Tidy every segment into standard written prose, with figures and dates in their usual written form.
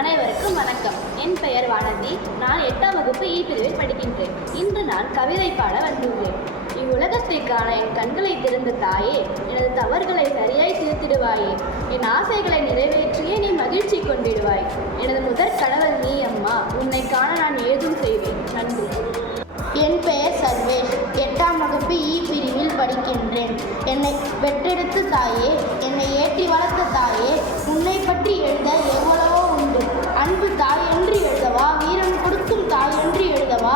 அனைவருக்கும் வணக்கம். என் பெயர் வானதி. நான் 8ஆம் வகுப்பு பிரிவில் படிக்கின்றேன். இன்று நான் கவிதை பாட வந்துள்ளேன். இவ்வுலகத்தை காண என் கண்களை திறந்த தாயே, எனது தவறுகளை சரியாய் தீர்த்திடுவாயே. என் ஆசைகளை நிறைவேற்றியே நீ மகிழ்ச்சி கொண்டிடுவாய். எனது முதற் கடவுள் நீ அம்மா. உன்னை காண நான் ஏதும் செய்வேன். நன்றி. என் பெயர் சர்வேஷ். 8ஆம் வகுப்பு பிரிவில் படிக்கின்றேன். என்னை பெற்றெடுத்த தாயே, என்னை ஏற்றி வளர்த்த தாயே, உன்னை பற்றி எழுத எவ்வளவோ உண்டு. அன்பு தாய் என்று எழுதவா, வீரம் கொடுக்கும் தாய் என்று எழுதவா,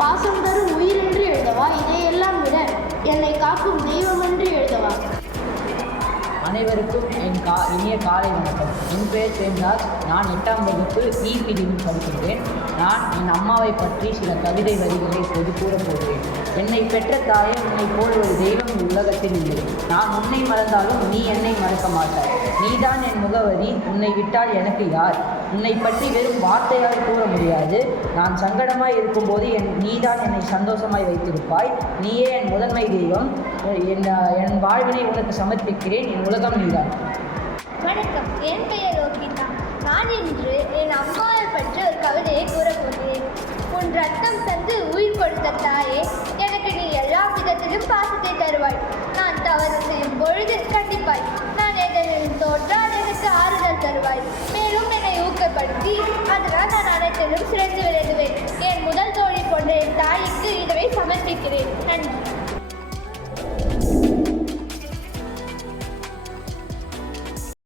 பாசம் தரும் உயிர் என்று எழுதவா, இதையெல்லாம் விட என்னை காக்கும் தெய்வம் என்று எழுதவா. அனைவருக்கும் இனிய காலை வணக்கம். என் பெயர் பிரேம்தாஸ். நான் 8ஆம் வகுப்பு பிரிவில் படிக்கின்றேன். நான் என் அம்மாவை பற்றி சில கவிதை வரிகளை இப்போது கூறப்போகிறேன். என்னை பெற்ற தாயே, உன்னை போல் ஒரு தெய்வம் உலகத்தில் இல்லை. நான் உன்னை மறந்தாலும் நீ என்னை மறக்க மாட்டாய். நீதான் என் முகவரி. உன்னை விட்டால் எனக்கு யார்? உன்னை பற்றி வெறும் வார்த்தையால் கூற முடியாது. நான் சங்கடமாய் இருக்கும்போது நீதான் என்னை சந்தோஷமாய் வைத்திருப்பாய். நீயே என் முதன்மை தெய்வம். என் வாழ்வினை உனக்கு சமர்ப்பிக்கிறேன். என் உலகம் நீதான். வணக்கம். என் பெயர் ரோகிதா. நான் இன்று என் அம்மாவை பற்றி ஒரு கவிதையை கூறப்போகிறேன். உன் ரத்தம் தந்து உயிர் கொடுத்த தாயே, எனக்கு நீ எல்லா விதத்திலும் பாசத்தை தருவாய். நான் தவறு செய்யும் பொழுது கண்டிப்பாய். நான் எதிலும் தோற்றால் எனக்கு ஆறுதல் தருவாய். மேலும் என்னை ஊக்கப்படுத்தி அதனால் நான் அனைத்திலும் சிறந்து விளையாடுவேன். என் முதல் தோழி போன்ற என் தாய்க்கு இதுவை சமர்ப்பிக்கிறேன். நன்றி.